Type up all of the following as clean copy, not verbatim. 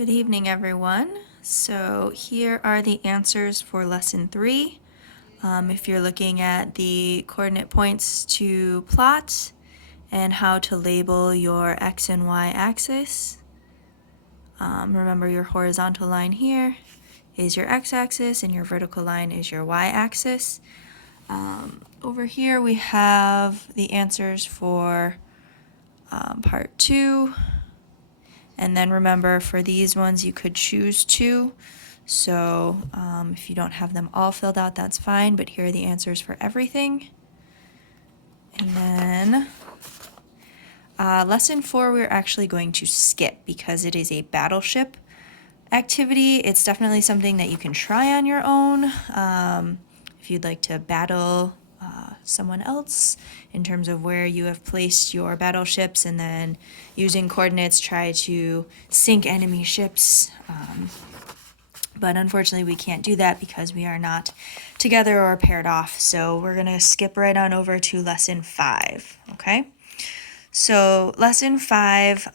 Good evening, everyone. So here are the answers for lesson 3. If you're looking at the coordinate points to plot and how to label your x and y axis, remember your horizontal line here is your x-axis and your vertical line is your y-axis. Over here we have the answers for part 2. And then remember, for these ones, you could choose 2. So if you don't have them all filled out, that's fine. But here are the answers for everything. And then lesson 4, we're actually going to skip because it is a battleship activity. It's definitely something that you can try on your own if you'd like to battle someone else in terms of where you have placed your battleships, and then using coordinates try to sink enemy ships. But unfortunately we can't do that because we are not together or paired off. So we're going to skip right on over to lesson 5, okay? So lesson 5,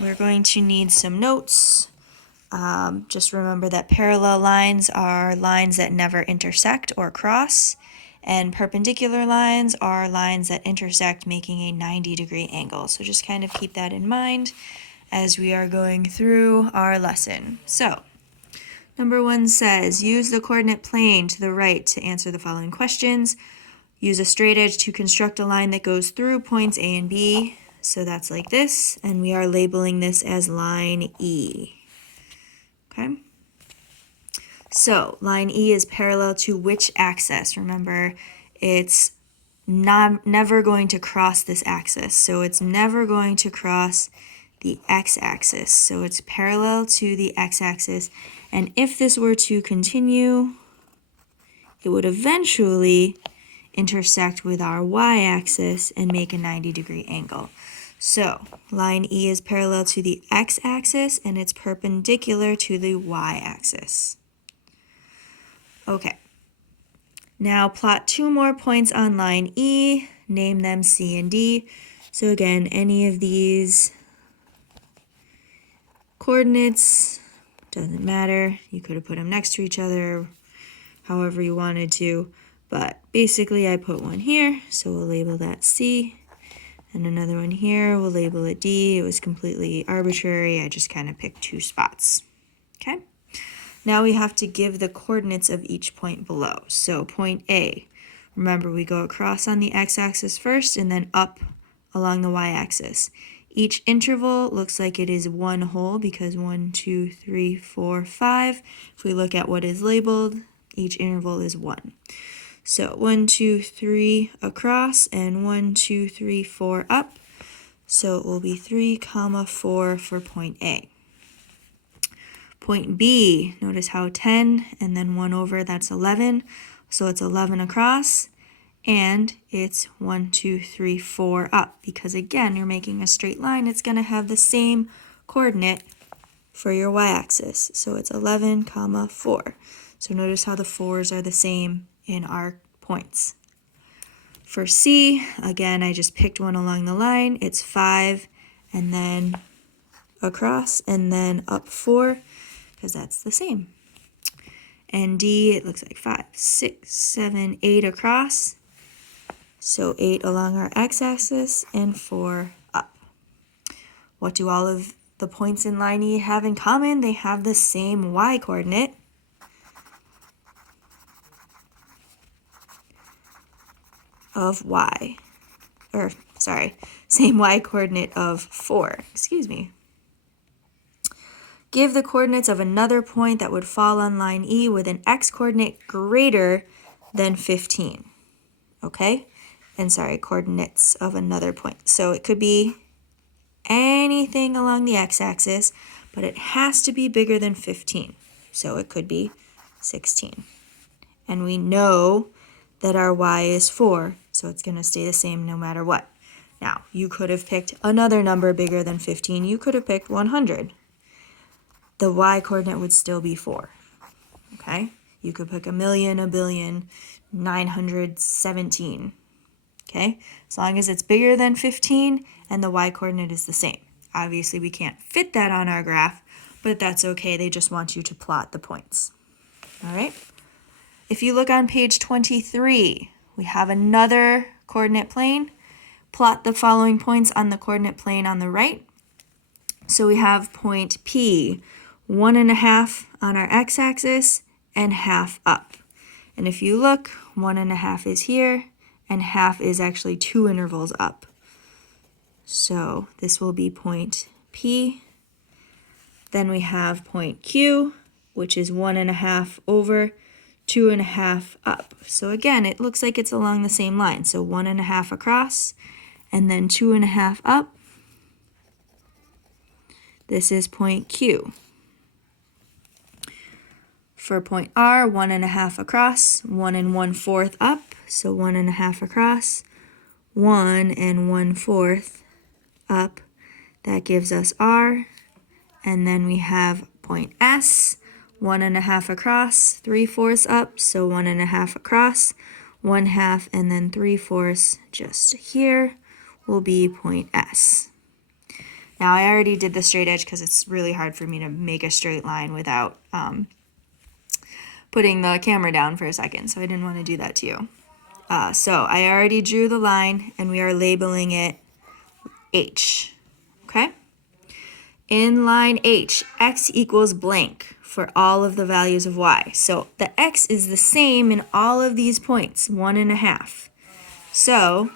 we're going to need some notes. Just remember that parallel lines are lines that never intersect or cross, and perpendicular lines are lines that intersect, making a 90-degree angle. So just kind of keep that in mind as we are going through our lesson. So number 1 says, use the coordinate plane to the right to answer the following questions. Use a straight edge to construct a line that goes through points A and B. So that's like this, and we are labeling this as line E. Okay? So line E is parallel to which axis? Remember, it's never going to cross this axis. So it's never going to cross the x-axis. So it's parallel to the x-axis. And if this were to continue, it would eventually intersect with our y-axis and make a 90-degree angle. So line E is parallel to the x-axis and it's perpendicular to the y-axis. Okay. Now plot 2 more points on line E, name them C and D. So again, any of these coordinates, doesn't matter. You could have put them next to each other, however you wanted to. But basically I put one here, so we'll label that C. And another one here, we'll label it D. It was completely arbitrary. I just kind of picked 2 spots. Okay? Now we have to give the coordinates of each point below. So point A, remember we go across on the x-axis first and then up along the y-axis. Each interval looks like it is 1 whole because 1, 2, 3, 4, 5. If we look at what is labeled, each interval is 1. So 1, 2, 3 across and 1, 2, 3, 4 up. So it will be 3, 4 for point A. Point B, notice how 10 and then 1 over, that's 11. So it's 11 across and it's 1, 2, 3, 4 up. Because again, you're making a straight line, it's going to have the same coordinate for your y-axis. So it's 11, 4. So notice how the 4s are the same in our points. For C, again, I just picked one along the line. It's 5 and then across and then up 4 because that's the same. And D, it looks like 5, 6, 7, 8 across. So 8 along our x-axis and 4 up. What do all of the points in line E have in common? They have the same y-coordinate. Of y, same y-coordinate of 4, excuse me. Give the coordinates of another point that would fall on line E with an x-coordinate greater than 15, okay? And coordinates of another point. So it could be anything along the x-axis, but it has to be bigger than 15. So it could be 16. And we know that our y is 4, so it's going to stay the same no matter what. Now, you could have picked another number bigger than 15. You could have picked 100. The y-coordinate would still be 4, okay? You could pick 1,000,000, 1,000,000,000, 917, okay? As long as it's bigger than 15 and the y-coordinate is the same. Obviously, we can't fit that on our graph, but that's okay. They just want you to plot the points. All right. If you look on page 23, we have another coordinate plane. Plot the following points on the coordinate plane on the right. So we have point P, 1.5 on our x-axis and half up. And if you look, 1.5 is here and half is actually 2 intervals up. So this will be point P. Then we have point Q, which is 1.5 over 2.5 up. So again, it looks like it's along the same line. So 1.5 across and then 2.5 up. This is point Q. For point R, 1.5 across, 1 1/4 up. So 1.5 across, 1 1/4 up. That gives us R. And then we have point S, 1.5 across, 3/4 up. So 1.5 across, 1/2, and then 3/4 just here will be point S. Now I already did the straight edge because it's really hard for me to make a straight line without putting the camera down for a second, so I didn't want to do that to you. So I already drew the line and we are labeling it H, okay? In line H, x equals blank for all of the values of y. So the x is the same in all of these points, 1.5. So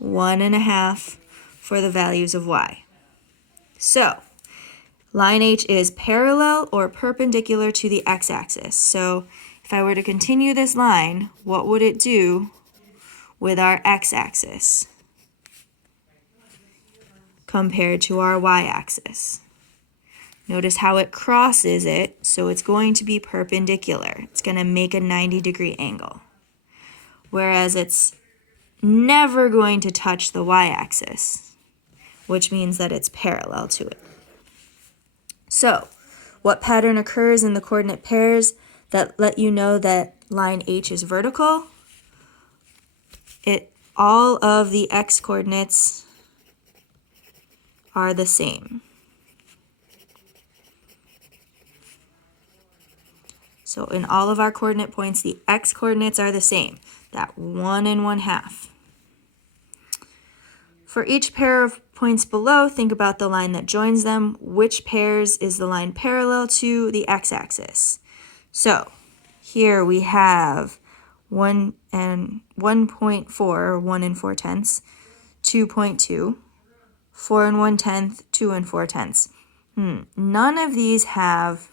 1.5 for the values of y. So line H is parallel or perpendicular to the x-axis. So if I were to continue this line, what would it do with our x-axis compared to our y-axis? Notice how it crosses it, so it's going to be perpendicular. It's going to make a 90-degree angle. Whereas it's never going to touch the y-axis, which means that it's parallel to it. So, what pattern occurs in the coordinate pairs that let you know that line H is vertical? All of the x coordinates are the same. So in all of our coordinate points, the x coordinates are the same, that 1 1/2. For each pair of points below, think about the line that joins them. Which pairs is the line parallel to the x-axis? So here we have 1 and 1.4, or 1 4/10, 2.2, 4 1/10, 2 4/10. None of these have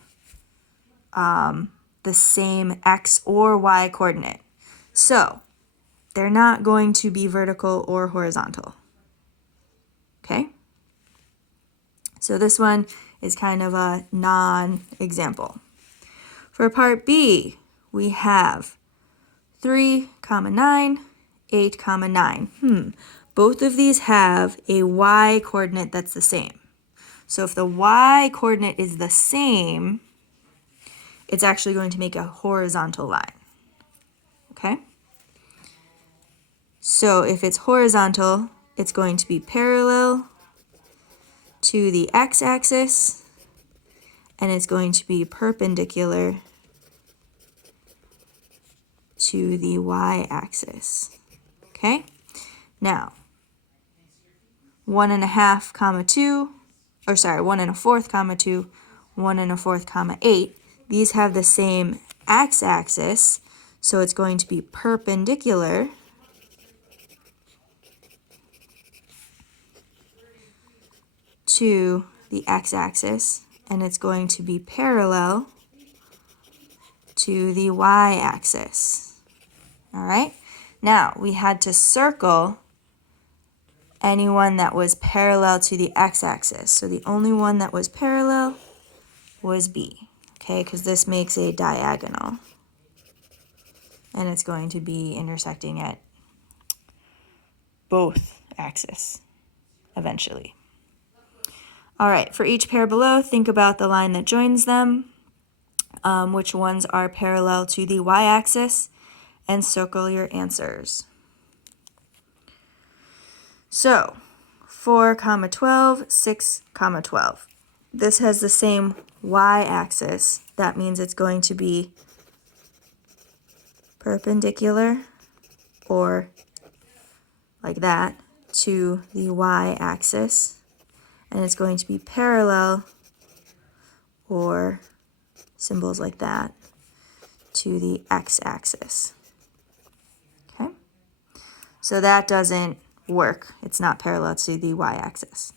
the same x or y coordinate. So they're not going to be vertical or horizontal. Okay? So this one is kind of a non-example. For part B, we have 3, 9, 8, 9. Both of these have a y coordinate that's the same. So if the y coordinate is the same, it's actually going to make a horizontal line. Okay? So if it's horizontal, it's going to be parallel to the x-axis, and it's going to be perpendicular to the y-axis. Okay? Now, 1 1/2, 2, 1 1/4, 2, 1 1/4, 8. These have the same x-axis, so it's going to be perpendicular to the x-axis, and it's going to be parallel to the y-axis. All right? Now, we had to circle anyone that was parallel to the x-axis. So the only one that was parallel was B, okay? Because this makes a diagonal. And it's going to be intersecting at both axes eventually. All right, for each pair below, think about the line that joins them, which ones are parallel to the y-axis, and circle your answers. So, 4, 12, 6, 12. this has the same y-axis, that means it's going to be perpendicular, or like that, to the y-axis, and it's going to be parallel, or symbols like that, to the x-axis. Okay? So that doesn't work. It's not parallel to the y-axis.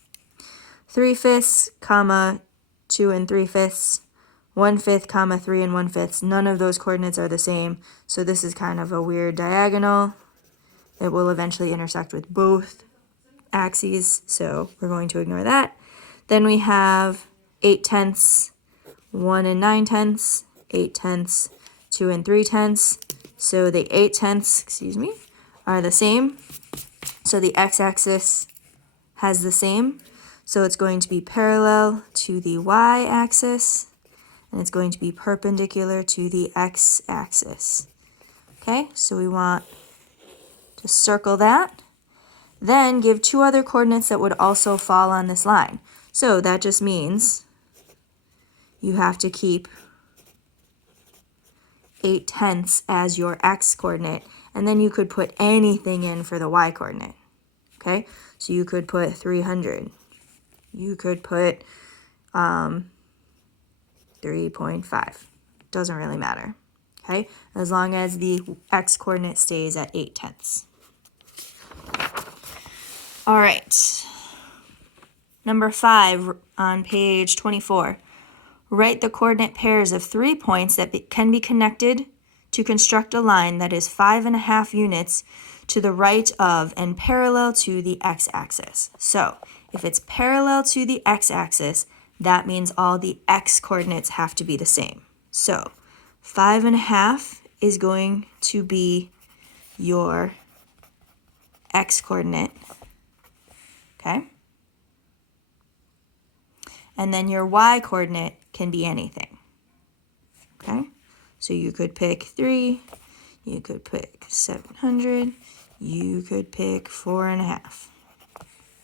3/5, comma, 2 3/5, 1/5, comma, 3 1/5. None of those coordinates are the same, so this is kind of a weird diagonal. It will eventually intersect with both axes, so we're going to ignore that. Then we have 8/10, 1 9/10, 8/10, 2 3/10. So the 8/10, are the same. So the x-axis has the same. So it's going to be parallel to the y-axis, and it's going to be perpendicular to the x-axis. Okay, so we want to circle that. Then give two other coordinates that would also fall on this line. So that just means you have to keep 8/10 as your x-coordinate, and then you could put anything in for the y-coordinate. Okay, so you could put 300. You could put 3.5. Doesn't really matter. Okay, as long as the x-coordinate stays at 8/10. All right. Number 5 on page 24. Write the coordinate pairs of 3 points that can be connected to construct a line that is 5.5 units to the right of and parallel to the x-axis. So if it's parallel to the x-axis, that means all the x-coordinates have to be the same. So 5.5 is going to be your x-coordinate, okay? And then your y-coordinate can be anything, okay? So you could pick 3, you could pick 700, you could pick 4.5,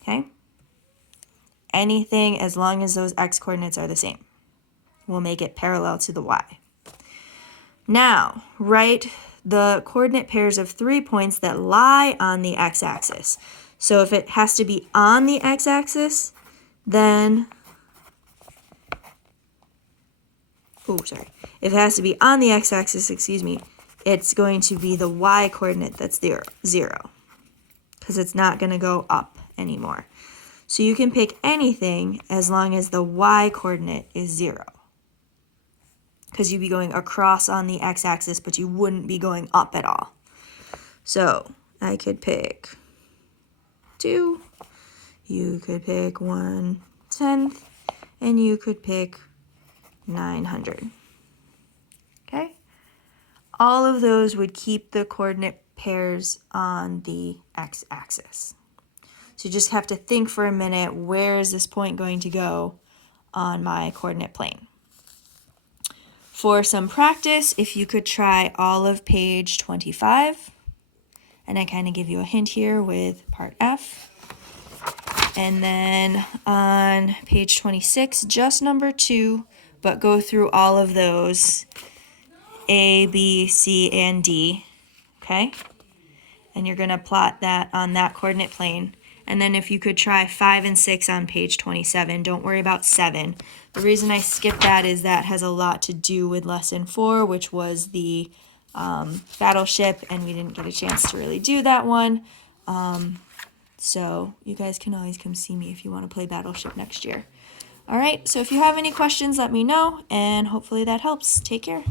okay? Anything as long as those x-coordinates are the same. We'll make it parallel to the y. Now, write the coordinate pairs of 3 points that lie on the x-axis. So if it has to be on the x-axis, then if it has to be on the x-axis, it's going to be the y-coordinate that's 0, because it's not going to go up anymore. So you can pick anything as long as the y-coordinate is 0, because you'd be going across on the x-axis, but you wouldn't be going up at all. So I could pick 2, you could pick 1/10, and you could pick 900. Okay? All of those would keep the coordinate pairs on the x-axis. So you just have to think for a minute, where is this point going to go on my coordinate plane? For some practice, if you could try all of page 25, and I kind of give you a hint here with part F. And then on page 26, just number 2, but go through all of those, A, B, C, and D, okay? And you're going to plot that on that coordinate plane. And then if you could try 5 and 6 on page 27, don't worry about 7. The reason I skipped that is that has a lot to do with lesson 4, which was the battleship, and we didn't get a chance to really do that one. So you guys can always come see me if you want to play Battleship next year. All right, so if you have any questions, let me know, and hopefully that helps. Take care.